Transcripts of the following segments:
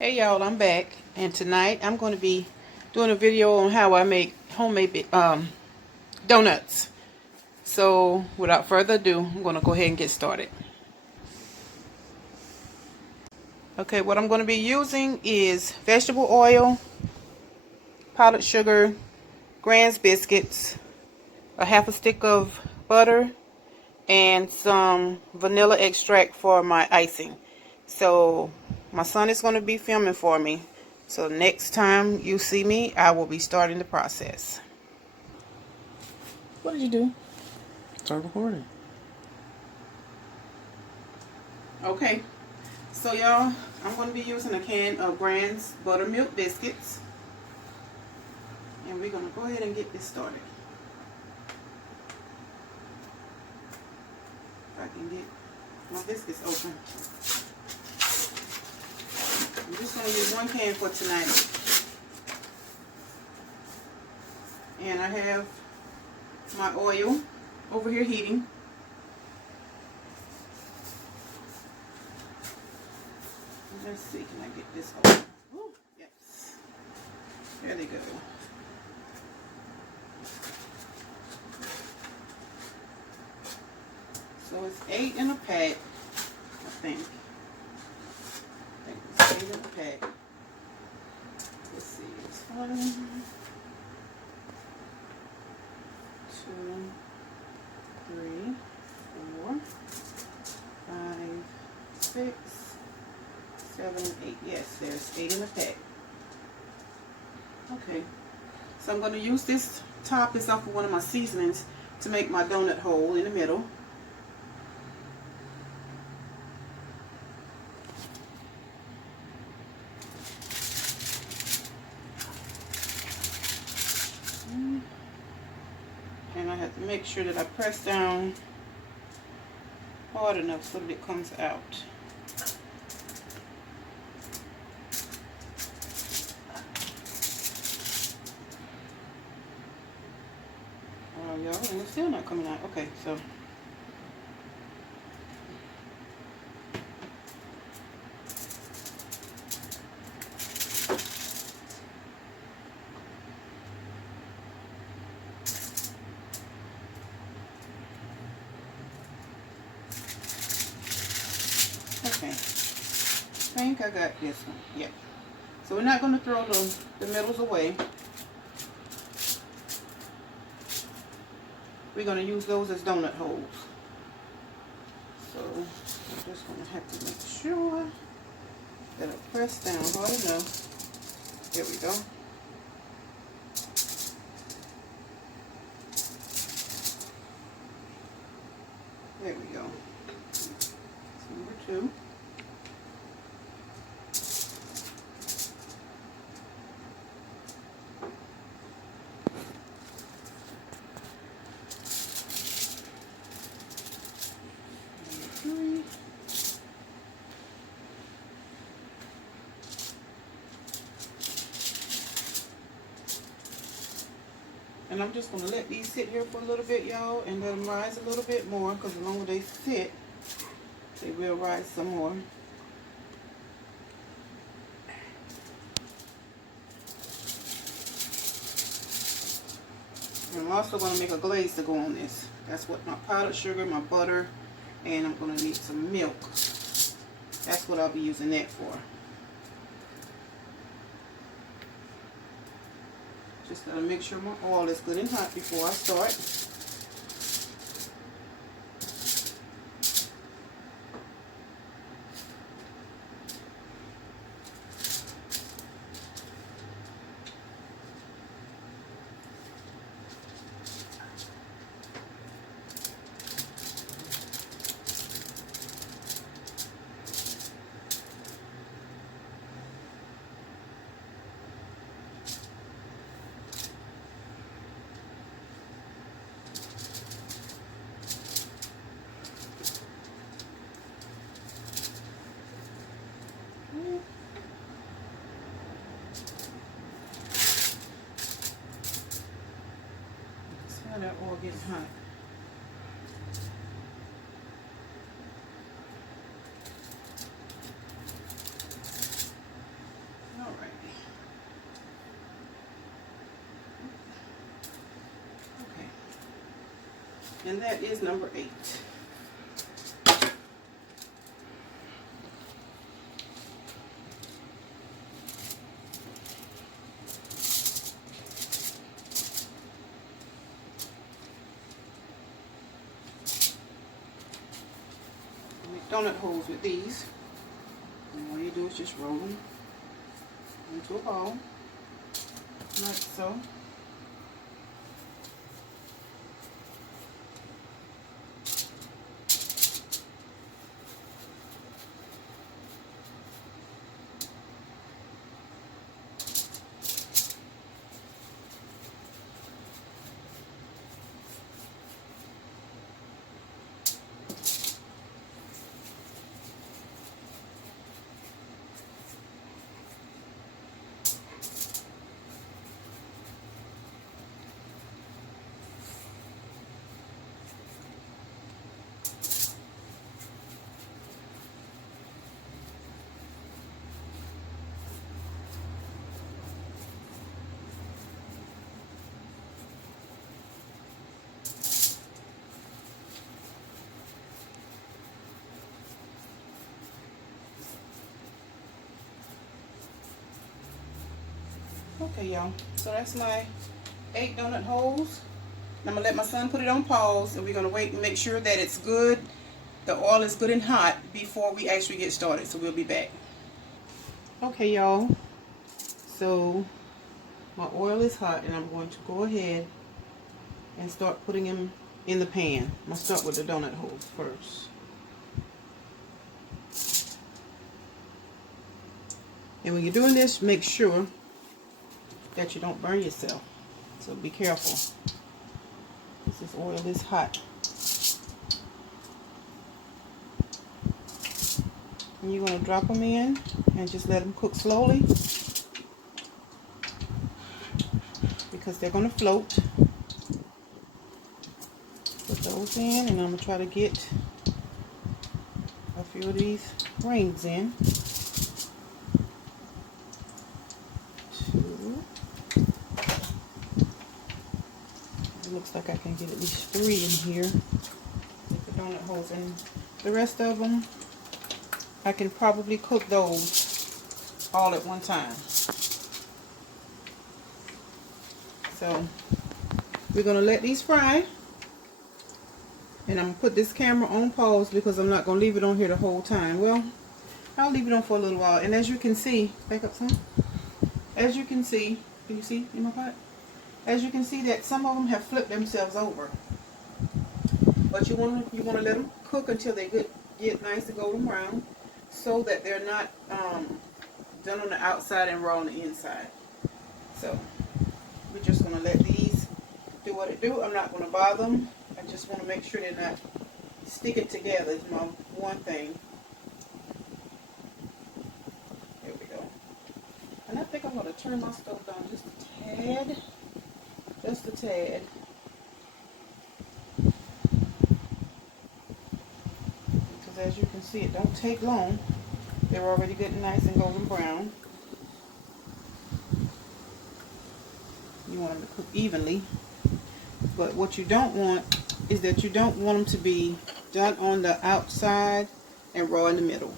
Hey y'all, I'm back, and tonight I'm going to be doing a video on how I make homemade donuts. So without further ado, I'm going to go ahead and get started. Okay, what I'm going to be using is vegetable oil, powdered sugar, Grand's biscuits, a half a stick of butter, and some vanilla extract for my icing. So my son is going to be filming for me. So next time you see me, I will be starting the process. What did you do? Start recording. Okay, so y'all, I'm going to be using a can of Grand's buttermilk biscuits. And we're going to go ahead and get this started. If I can get my biscuits open. I'm just going to use one can for tonight. And I have my oil over here heating. Let's see, can I get this open? Oh, yes. There they go. So it's 8 in a pack, I think. It's 8 in a pack. Let's see, it's 1, 2, 3, 4, 5, 6, 7, 8. Yes, there's 8 in a pack. Okay, so I'm going to use this top is off of one of my seasonings to make my donut hole in the middle. And I have to make sure that I press down hard enough so that it comes out. Y'all, and it's still not coming out. Okay, so okay, I think I got this one. Yeah. So we're not going to throw the middles away. We're going to use those as donut holes. So I'm just going to have to make sure that I press down hard enough. There we go. There we go. That's number 2. Number 3. And I'm just going to let these sit here for a little bit, y'all, and let them rise a little bit more, because the longer they sit, they will rise some more. And I'm also going to make a glaze to go on this. That's what my powdered sugar, my butter, and I'm going to need some milk. That's what I'll be using that for. Just gotta make sure my oil is good and hot before I start. See that oil getting hot. And that is number 8. Make donut holes with these. And all you do is just roll them into a ball, like so. Okay, y'all. So that's my 8 donut holes. I'm gonna let my son put it on pause, and we're gonna wait and make sure that it's good. The oil is good and hot before we actually get started. So we'll be back. Okay, y'all. So my oil is hot, and I'm going to go ahead and start putting them in the pan. I'm gonna start with the donut holes first. And when you're doing this, make sure that you don't burn yourself. So be careful. This oil is hot. And you're going to drop them in and just let them cook slowly, because they're going to float. Put those in, and I'm going to try to get a few of these rings in. 2. It looks like I can get at least 3 in here with the donut holes, and the rest of them I can probably cook those all at one time. So we're going to let these fry, and I'm going to put this camera on pause because I'm not going to leave it on here the whole time. Well, I'll leave it on for a little while, and as you can see, back up some. As you can see, can you see in my pot? As you can see that some of them have flipped themselves over, but you want to let them cook until they get nice and golden brown, so that they're not done on the outside and raw on the inside. So we're just going to let these do what it do. I'm not going to bother them. I just want to make sure they're not sticking together is my one thing. There we go. And I think I'm going to turn my stove down just a tad. Just a tad. Because as you can see, it don't take long. They're already getting nice and golden brown. You want them to cook evenly. But what you don't want is that you don't want them to be done on the outside and raw in the middle.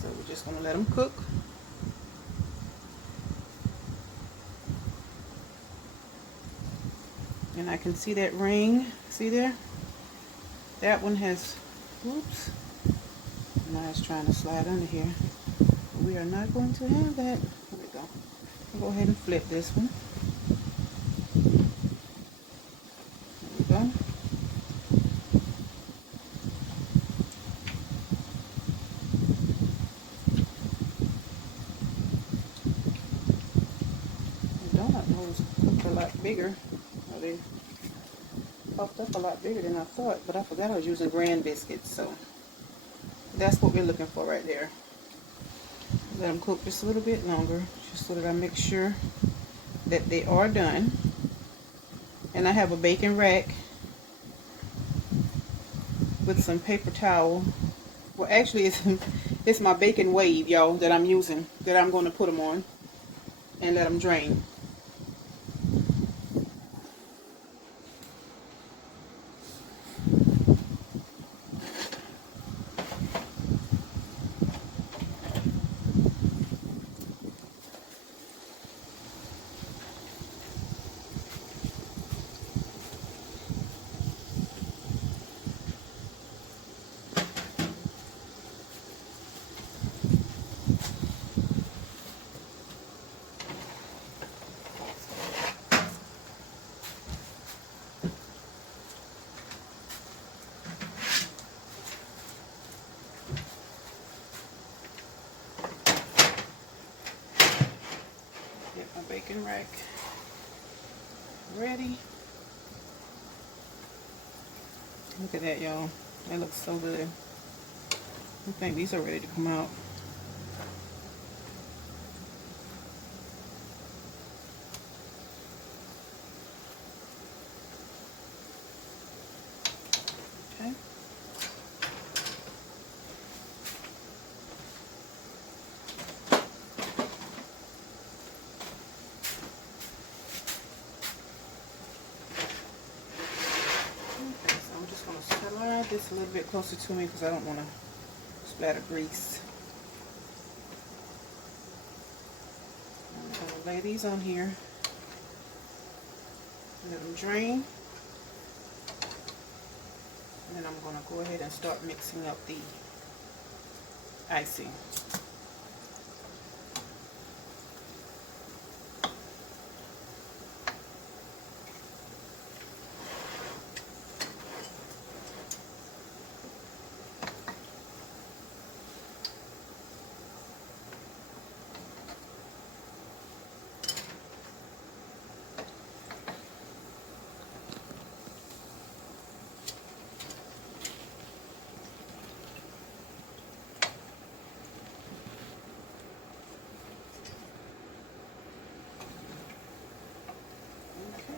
So we're just going to let them cook. And I can see that ring. See there? That one has, whoops. Now it's trying to slide under here. We are not going to have that. There we go. I'll go ahead and flip this one. There we go. The donut holes cooked a lot bigger. Oh, they puffed up a lot bigger than I thought, but I forgot I was using grand biscuits, so that's what we're looking for right there. Let them cook just a little bit longer, just so that I make sure that they are done. And I have a baking rack with some paper towel. Well, actually, It's my baking wave, y'all, that I'm using, that I'm going to put them on and let them drain. Get my baking rack ready. Look at that, y'all. That looks so good. I think these are ready to come out. Okay. I'm just going to slide this a little bit closer to me because I don't want to splatter grease. I'm going to lay these on here. Let them drain. And then I'm going to go ahead and start mixing up the icing.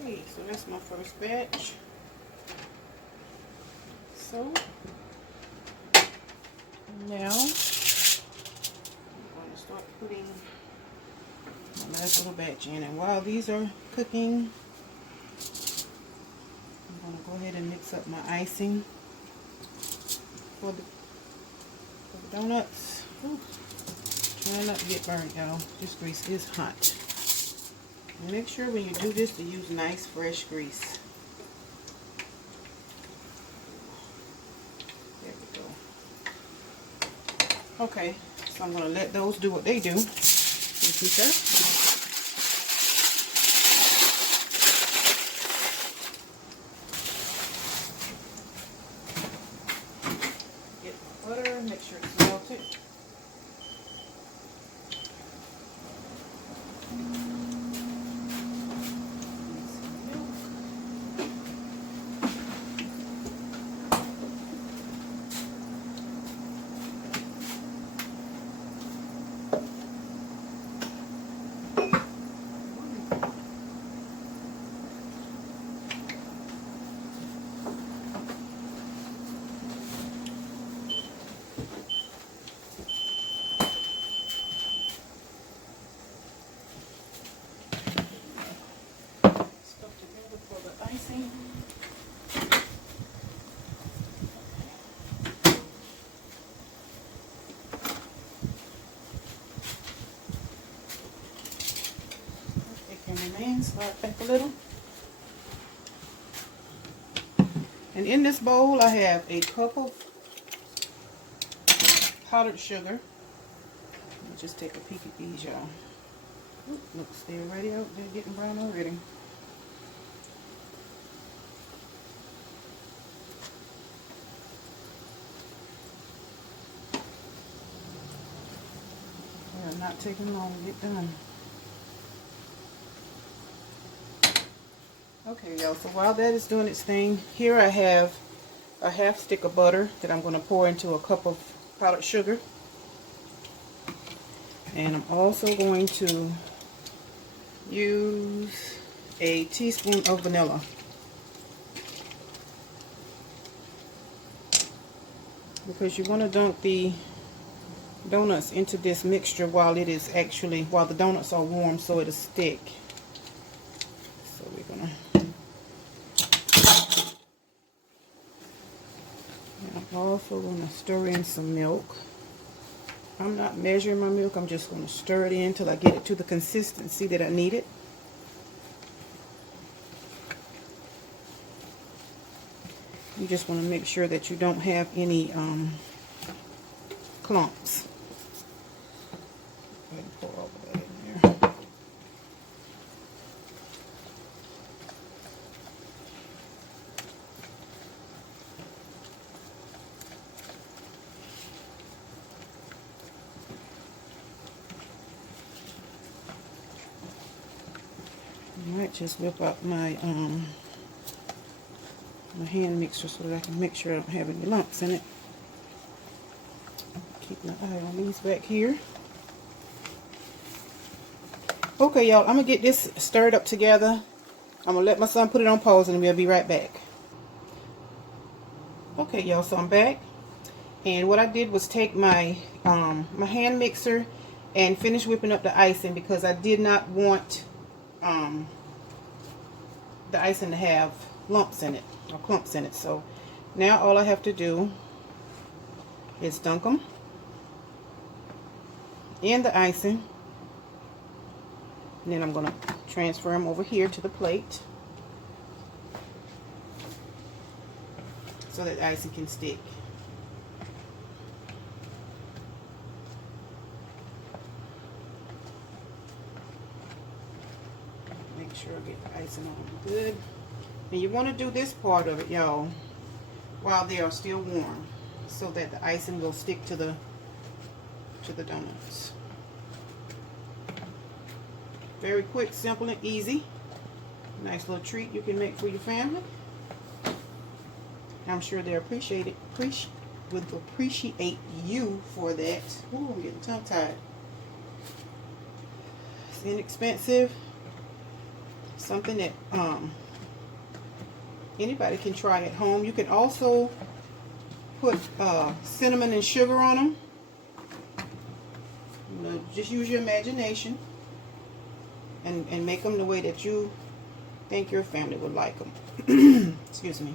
Okay, so that's my first batch. So now I'm going to start putting my last little batch in, and while these are cooking, I'm going to go ahead and mix up my icing for the donuts. Ooh, try not to get burnt, y'all. This grease is hot. And make sure when you do this to use nice fresh grease. There we go. Okay, so I'm going to let those do what they do. Get my butter, make sure it's melted. Slide back a little. And in this bowl I have a cup of powdered sugar. Let me just take a peek at these, y'all. Looks, they're ready out. They're getting brown already. They're not taking long to get done. Okay, y'all, so while that is doing its thing, here I have a half stick of butter that I'm going to pour into a cup of powdered sugar. And I'm also going to use a teaspoon of vanilla. Because you're going to dunk the donuts into this mixture while it is actually, while the donuts are warm, so it'll stick. So we're gonna, I'm also gonna stir in some milk. I'm not measuring my milk, I'm just gonna stir it in till I get it to the consistency that I need it. You just want to make sure that you don't have any clumps. Go ahead and pour all of that in there. I might just whip out my my hand mixer so that I can make sure I don't have any lumps in it. Keep my eye on these back here. Okay, y'all, I'm gonna get this stirred up together. I'm gonna let my son put it on pause and we'll be right back. Okay, y'all, so I'm back. And what I did was take my my hand mixer and finish whipping up the icing because I did not want the icing to have lumps in it or clumps in it. So now all I have to do is dunk them in the icing, and then I'm going to transfer them over here to the plate so that the icing can stick. Make sure I get the icing on good. And you want to do this part of it, y'all, while they are still warm, so that the icing will stick to the donuts. Very quick, simple, and easy. Nice little treat you can make for your family. I'm sure they would appreciate you for that. Ooh, I'm getting tongue-tied. It's inexpensive. Something that anybody can try at home. You can also put cinnamon and sugar on them. You know, just use your imagination and make them the way that you think your family would like them. Excuse me.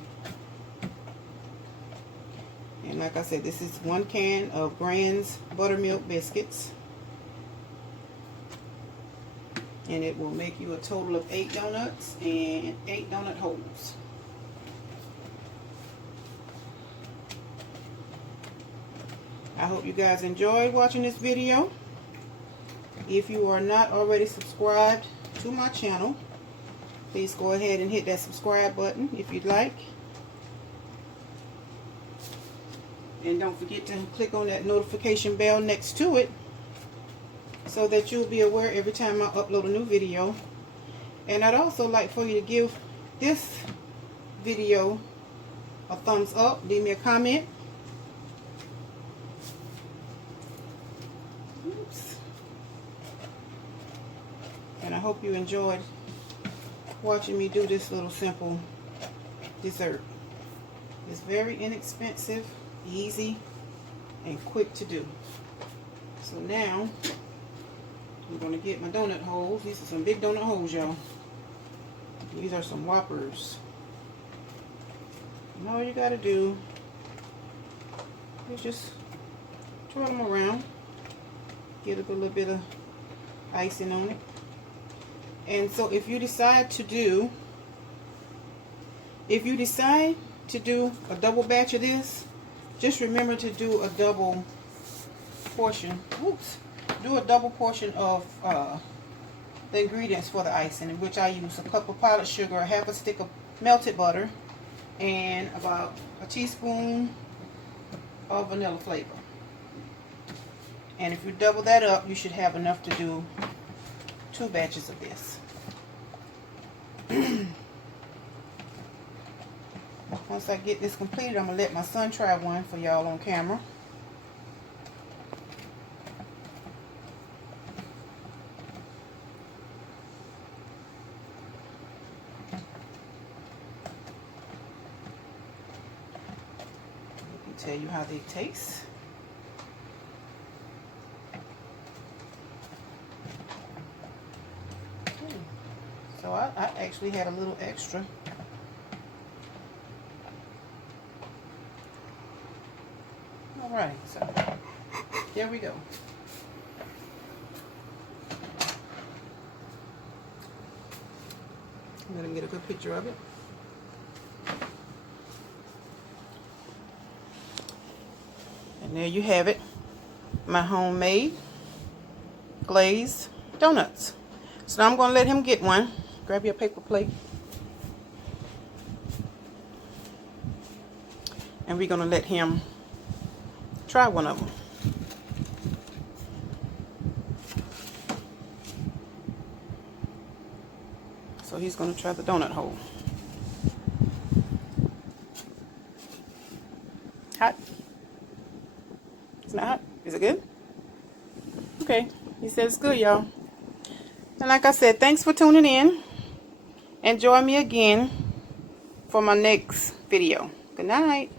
And like I said, this is 1 can of Grand's buttermilk biscuits. And it will make you a total of 8 donuts and 8 donut holes. I hope you guys enjoyed watching this video. If you are not already subscribed to my channel, please go ahead and hit that subscribe button if you'd like. And don't forget to click on that notification bell next to it so that you'll be aware every time I upload a new video. And I'd also like for you to give this video a thumbs up, leave me a comment. Oops. And I hope you enjoyed watching me do this little simple dessert. It's very inexpensive, easy, and quick to do. So now I'm going to get my donut holes. These are some big donut holes, y'all. These are some Whoppers. And all you got to do is just twirl them around. Get a little bit of icing on it. And so if you decide to do a double batch of this, just remember to do a double portion. Oops. Do a double portion of the ingredients for the icing, in which I use a cup of powdered sugar, a half a stick of melted butter, and about a teaspoon of vanilla flavor. And if you double that up, you should have enough to do 2 batches of this. Once I get this completed, I'm going to let my son try one for y'all on camera. Tell you how they taste. So I actually had a little extra. Alright, so there we go. Let him get a good picture of it. And there you have it. My homemade glazed donuts. So now I'm going to let him get one. Grab your paper plate. And we're going to let him try one of them. So he's going to try the donut hole. Hot? It's not hot? Is it good? Okay. He says it's good, y'all. And like I said, thanks for tuning in. And join me again for my next video. Good night.